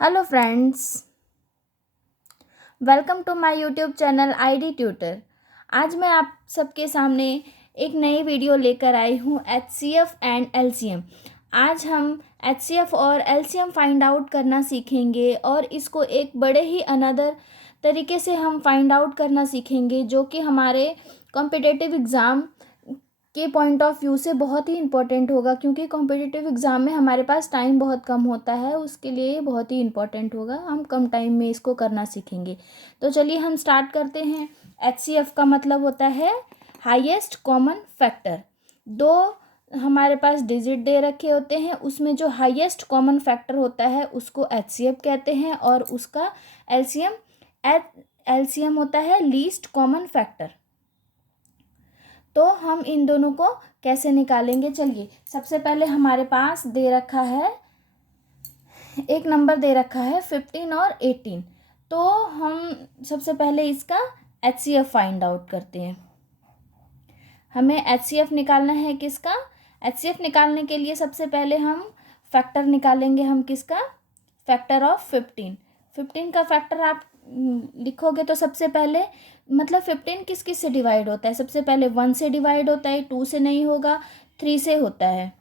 Hello friends, welcome to my YouTube channel ID tutor. आज मैं आप सबके सामने एक नई वीडियो लेकर आई हूँ एचसीएफ एंड एलसीएम। आज हम एचसीएफ और एलसीएम फाइंड आउट करना सीखेंगे और इसको एक बड़े ही अनदर तरीके से हम फाइंड आउट करना सीखेंगे जो कि हमारे कॉम्पिटिटिव एग्ज़ाम के पॉइंट ऑफ व्यू से बहुत ही इम्पोर्टेंट होगा, क्योंकि कॉम्पिटिटिव एग्ज़ाम में हमारे पास टाइम बहुत कम होता है। उसके लिए ये बहुत ही इम्पोर्टेंट होगा। हम कम टाइम में इसको करना सीखेंगे। तो चलिए हम स्टार्ट करते हैं। एचसीएफ का मतलब होता है हाईएस्ट कॉमन फैक्टर। दो हमारे पास डिजिट दे रखे होते हैं, उसमें जो हाईएस्ट कॉमन फैक्टर होता है उसको एचसीएफ कहते हैं और उसका एलसीएम एलसीएम होता है लीस्ट कॉमन फैक्टर। तो हम इन दोनों को कैसे निकालेंगे, चलिए सबसे पहले हमारे पास दे रखा है एक नंबर दे रखा है 15 और 18। तो हम सबसे पहले इसका एचसीएफ फाइंड आउट करते हैं। हमें एचसीएफ निकालना है किसका? एचसीएफ निकालने के लिए सबसे पहले हम फैक्टर निकालेंगे। हम किसका? फैक्टर ऑफ 15 का फैक्टर आप लिखोगे तो सबसे पहले मतलब 15 किस किस से डिवाइड होता है? सबसे पहले 1 से डिवाइड होता है, 2 से नहीं होगा, 3 से होता है,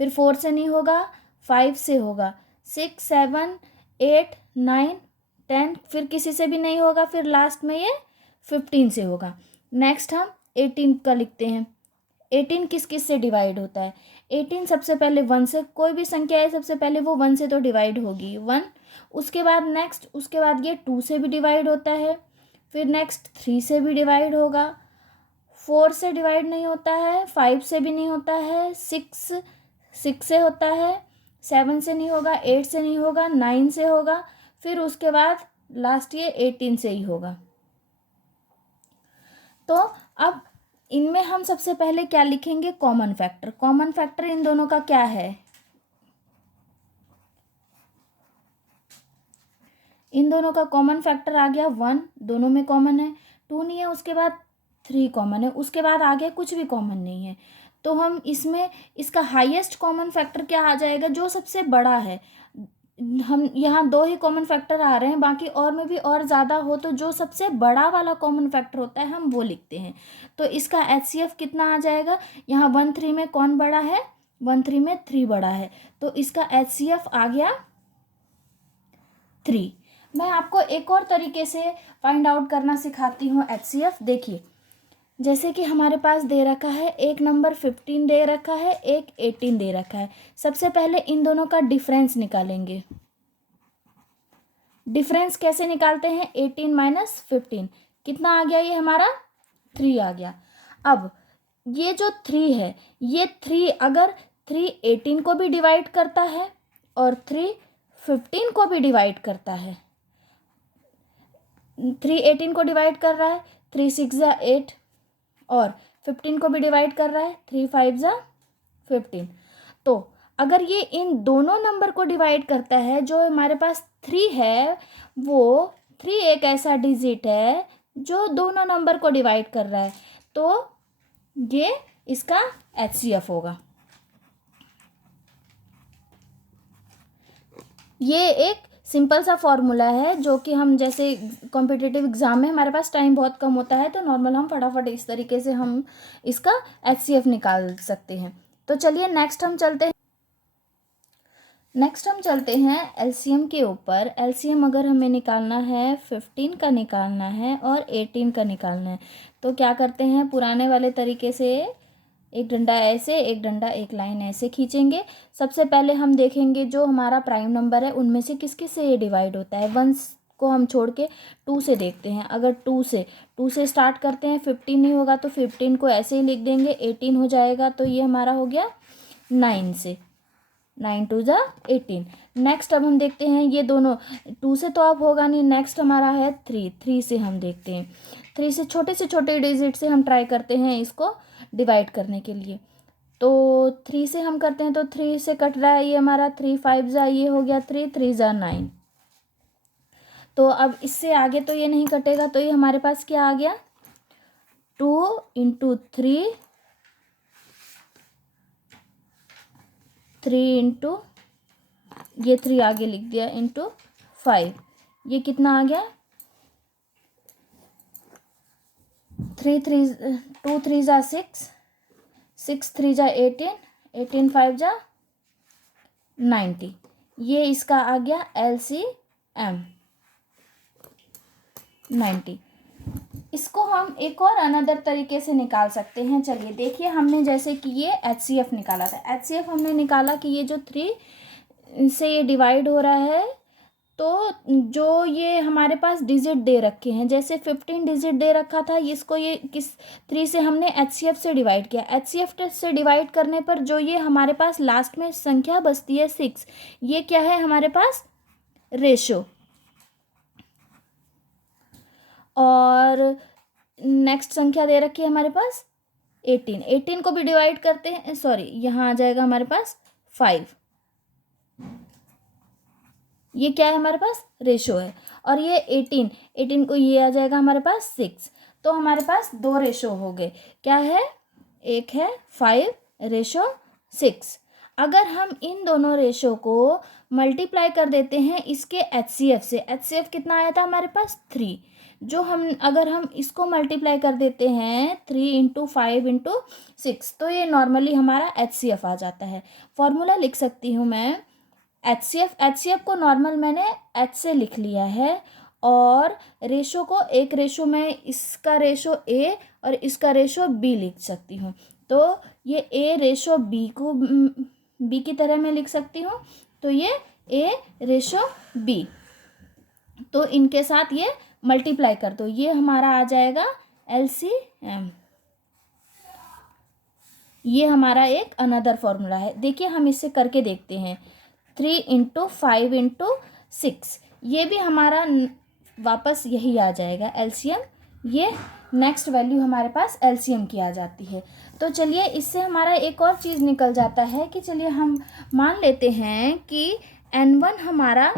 फिर 4 से नहीं होगा, 5 से होगा, 6 7 8 9 10 फिर किसी से भी नहीं होगा, फिर लास्ट में ये 15 से होगा। नेक्स्ट हम 18 का लिखते हैं। 18 किस किस से डिवाइड होता है? 18 सबसे पहले 1 से, कोई भी संख्या है सबसे पहले वो 1 से तो डिवाइड होगी, 1। उसके बाद नेक्स्ट उसके बाद ये 2 से भी डिवाइड होता है, फिर नेक्स्ट 3 से भी डिवाइड होगा, 4 से डिवाइड नहीं होता है, 5 से भी नहीं होता है, 6 से होता है, 7 से नहीं होगा, 8 से नहीं होगा, 9 से होगा, फिर उसके बाद लास्ट ये 18 से ही होगा। तो अब इनमें हम सबसे पहले क्या लिखेंगे? Common factor. Common factor in दोनों का क्या है? इन दोनों का कॉमन फैक्टर आ गया 1, दोनों में कॉमन है। 2 नहीं है, उसके बाद 3 कॉमन है, उसके बाद आगे कुछ भी कॉमन नहीं है। तो हम इसमें इसका हाईएस्ट कॉमन फैक्टर क्या आ जाएगा? जो सबसे बड़ा है। हम यहाँ 2 ही कॉमन फैक्टर आ रहे हैं, बाकी और में भी और ज़्यादा हो तो जो सबसे बड़ा वाला कॉमन फैक्टर होता है हम वो लिखते हैं। तो इसका एचसीएफ कितना आ जाएगा? यहाँ 1 3 में कौन बड़ा है? 1 3 में 3 बड़ा है, तो इसका एचसीएफ आ गया 3। मैं आपको एक और तरीके से फाइंड आउट करना सिखाती हूँ एचसीएफ। देखिए, जैसे कि हमारे पास दे रखा है एक नंबर 15 दे रखा है, एक 18 दे रखा है। सबसे पहले इन दोनों का डिफरेंस निकालेंगे। डिफरेंस कैसे निकालते हैं? 18 माइनस 15 कितना आ गया? ये हमारा 3 आ गया। अब ये जो 3 है, ये 3 अगर 3 18 को भी डिवाइड करता है और 3 15 को भी डिवाइड करता है, 3 18 को डिवाइड कर रहा है, 3 6 ज़ा 8, और 15 को भी डिवाइड कर रहा है, 3 5 ज़ा 15। तो अगर ये इन दोनों नंबर को डिवाइड करता है, जो हमारे पास 3 है, वो 3 एक ऐसा डिजिट है जो दोनों नंबर को डिवाइड कर रहा है, तो ये इसका एचसीएफ होगा। ये एक सिंपल सा फॉर्मूला है जो कि हम जैसे कॉम्पिटिटिव एग्ज़ाम में हमारे पास टाइम बहुत कम होता है, तो नॉर्मल हम फटाफट इस तरीके से हम इसका एचसीएफ निकाल सकते हैं। तो चलिए नेक्स्ट हम चलते हैं एलसीएम के ऊपर। एलसीएम अगर हमें निकालना है 15 का निकालना है और 18 का निकालना है, तो क्या करते हैं? पुराने वाले तरीके से एक डंडा ऐसे, एक डंडा एक लाइन ऐसे खींचेंगे। सबसे पहले हम देखेंगे जो हमारा प्राइम नंबर है उनमें से किस किस से ये डिवाइड होता है। 1 को हम छोड़ के 2 से देखते हैं। अगर 2 से स्टार्ट करते हैं, 15 नहीं होगा तो 15 को ऐसे ही लिख देंगे, 18 हो जाएगा, तो ये हमारा हो गया 9 से, 9 2 ज़ा 18। नेक्स्ट अब हम देखते हैं ये दोनों, 2 से तो अब होगा नहीं, नेक्स्ट हमारा है 3 से हम देखते हैं। 3 से छोटे डिजिट से हम ट्राई करते हैं इसको डिवाइड करने के लिए। तो 3 से हम करते हैं तो 3 से कट रहा है, ये हमारा 3 5 ज़ा, ये हो गया 3 3 ज़ा 9। तो अब इससे आगे तो ये नहीं कटेगा, तो ये हमारे पास क्या आ गया? 2 इंटू 3, 3 इंटू ये 3 आगे लिख दिया, इंटू 5। ये कितना आ गया, 2 3 जा 6, 6 3 जा 18, 18 5 जा 90। ये इसका आ गया LCM 90। इसको हम एक और अनदर तरीके से निकाल सकते हैं। चलिए देखिए, हमने जैसे कि ये HCF निकाला था, HCF हमने निकाला कि ये जो 3 से ये डिवाइड हो रहा है, तो जो ये हमारे पास डिजिट दे रखे हैं, जैसे 15 डिजिट दे रखा था, इसको ये किस 3 से हमने HCF से डिवाइड किया। HCF से डिवाइड करने पर जो ये हमारे पास लास्ट में संख्या बचती है 6, ये क्या है हमारे पास, रेशो। और नेक्स्ट संख्या दे रखी है हमारे पास 18, 18 को भी डिवाइड करते हैं, सॉरी यहाँ आ जाएगा हमारे पास 5। ये क्या है हमारे पास, रेशो है। और ये 18 को ये आ जाएगा हमारे पास 6। तो हमारे पास 2 रेशो हो गए, क्या है, एक है 5:6। अगर हम इन दोनों रेशो को मल्टीप्लाई कर देते हैं इसके HCF से, HCF कितना आया था हमारे पास 3, जो अगर हम इसको मल्टीप्लाई कर देते हैं 3 × 5 × 6, तो ये नॉर्मली हमारा HCF आ जाता है। फॉर्मूला लिख सकती हूँ मैं, HCF को नॉर्मल मैंने H से लिख लिया है, और रेशो को एक रेशो में इसका रेशो A और इसका रेशो B लिख सकती हूँ। तो ये A:B को B की तरह मैं लिख सकती हूँ, तो ये A:B। तो इनके साथ ये मल्टीप्लाई कर दो, ये हमारा आ जाएगा LCM। ये हमारा एक अनदर फॉर्मूला है। देखिए हम इससे करके देखते हैं, 3 × 5 × 6, ये भी हमारा वापस यही आ जाएगा LCM। ये नेक्स्ट वैल्यू हमारे पास LCM की आ जाती है। तो चलिए इससे हमारा एक और चीज़ निकल जाता है कि चलिए हम मान लेते हैं कि N1 हमारा,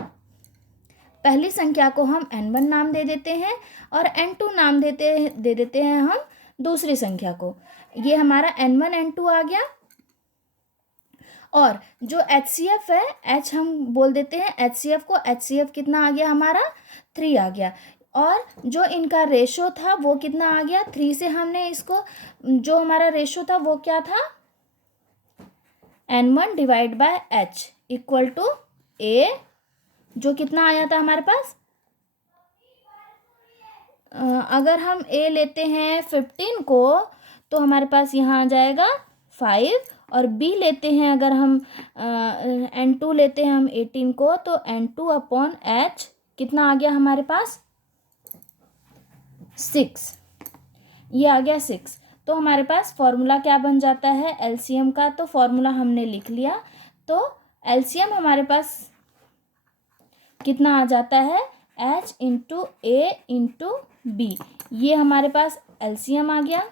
पहली संख्या को हम N1 नाम दे देते हैं और N2 नाम दे देते हैं हम दूसरी संख्या को। ये हमारा N1 N2 आ गया। और जो HCF है, H हम बोल देते हैं HCF को, HCF कितना आ गया हमारा 3 आ गया। और जो इनका रेशो था वो कितना आ गया, 3 से हमने इसको, जो हमारा रेशो था वो क्या था, N1 / H = A, जो कितना आया था हमारे पास, अगर हम A लेते हैं 15 को तो हमारे पास यहाँ आ जाएगा 5, और B लेते हैं अगर हम N2 लेते हैं हम 18 को, तो N2/H कितना आ गया हमारे पास 6, ये आ गया 6। तो हमारे पास फॉर्मूला क्या बन जाता है LCM का, तो फॉर्मूला हमने लिख लिया। तो LCM हमारे पास कितना आ जाता है, H × A × B, ये हमारे पास LCM आ गया।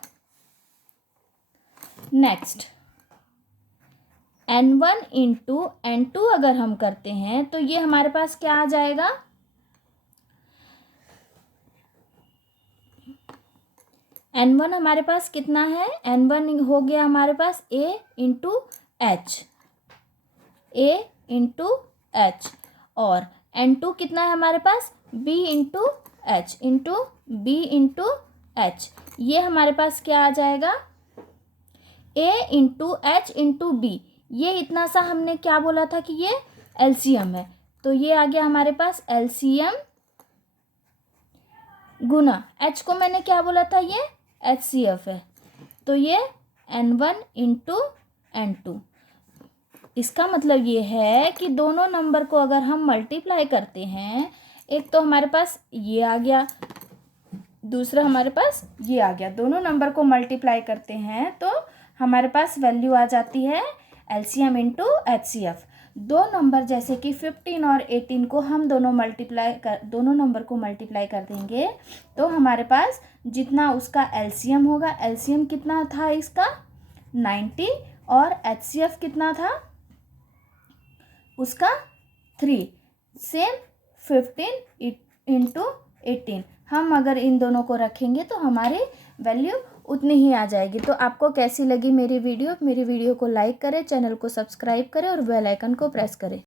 नेक्स्ट N1 × N2 अगर हम करते हैं तो ये हमारे पास क्या आ जाएगा, N1 हमारे पास कितना है, N1 हो गया हमारे पास A × H, A × H, और N2 कितना है हमारे पास B × H × B × H, ये हमारे पास क्या आ जाएगा, A × H × B। ये इतना सा हमने क्या बोला था कि ये LCM है, तो ये आ गया हमारे पास LCM गुना H को मैंने क्या बोला था, ये HCF है, तो ये N1 × N2। इसका मतलब ये है कि दोनों नंबर को अगर हम मल्टीप्लाई करते हैं, एक तो हमारे पास ये आ गया, दूसरा हमारे पास ये आ गया, दोनों नंबर को मल्टीप्लाई करते हैं तो हमारे पास वैल्यू आ जाती है LCM × HCF। दो नंबर जैसे कि 15 और 18 को हम दोनों नंबर को मल्टीप्लाई कर देंगे तो हमारे पास जितना उसका LCM होगा, LCM कितना था इसका 90, और HCF कितना था उसका 3, सेम 15 × 18। हम अगर इन दोनों को रखेंगे तो हमारी वैल्यू उतनी ही आ जाएगी। तो आपको कैसी लगी मेरी वीडियो को लाइक करें, चैनल को सब्सक्राइब करें और बेल आइकन को प्रेस करें।